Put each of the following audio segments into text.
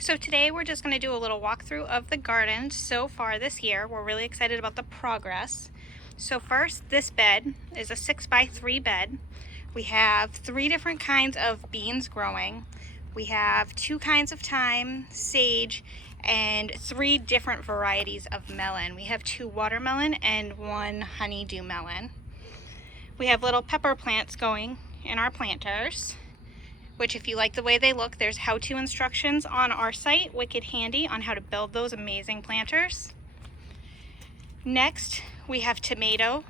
So today we're just going to do a little walkthrough of the garden so far this year. We're really excited about the progress. So first, this bed is a 6x3 bed. We have 3 different kinds of beans growing. We have 2 kinds of thyme, sage, and 3 different varieties of melon. We have 2 watermelon and 1 honeydew melon. We have little pepper plants going in our planters, which if you like the way they look, there's how-to instructions on our site, wicked handy, on how to build those amazing planters. Next, we have tomato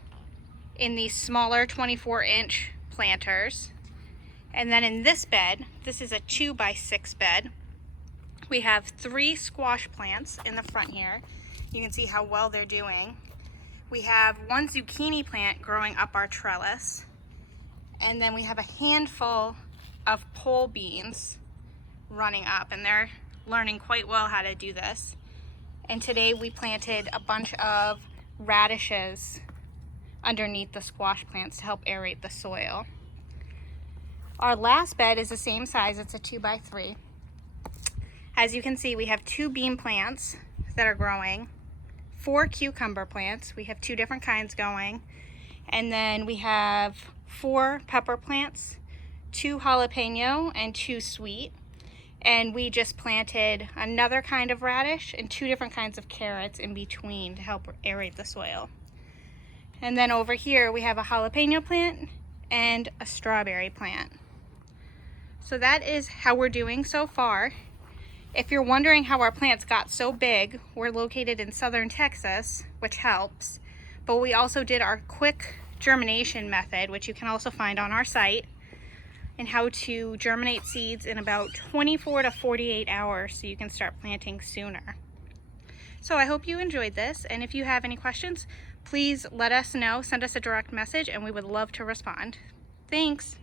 in these smaller 24-inch planters. And then in this bed, this is a 2x6 bed, we have 3 squash plants in the front here. You can see how well they're doing. We have 1 zucchini plant growing up our trellis. And then we have a handful of pole beans running up, and they're learning quite well how to do this. And today we planted a bunch of radishes underneath the squash plants to help aerate the soil. Our last bed is the same size, it's a 2x3. As you can see, we have 2 bean plants that are growing, 4 cucumber plants, we have 2 different kinds going, and then we have 4 pepper plants, 2 jalapeno and 2 sweet, and we just planted another kind of radish and 2 different kinds of carrots in between to help aerate the soil. And then over here we have a jalapeno plant and a strawberry plant. So that is how we're doing so far. If you're wondering how our plants got so big, we're located in southern Texas, which helps, but we also did our quick germination method, which you can also find on our site, and how to germinate seeds in about 24 to 48 hours so you can start planting sooner. So I hope you enjoyed this, and if you have any questions, please let us know, send us a direct message, and we would love to respond. Thanks.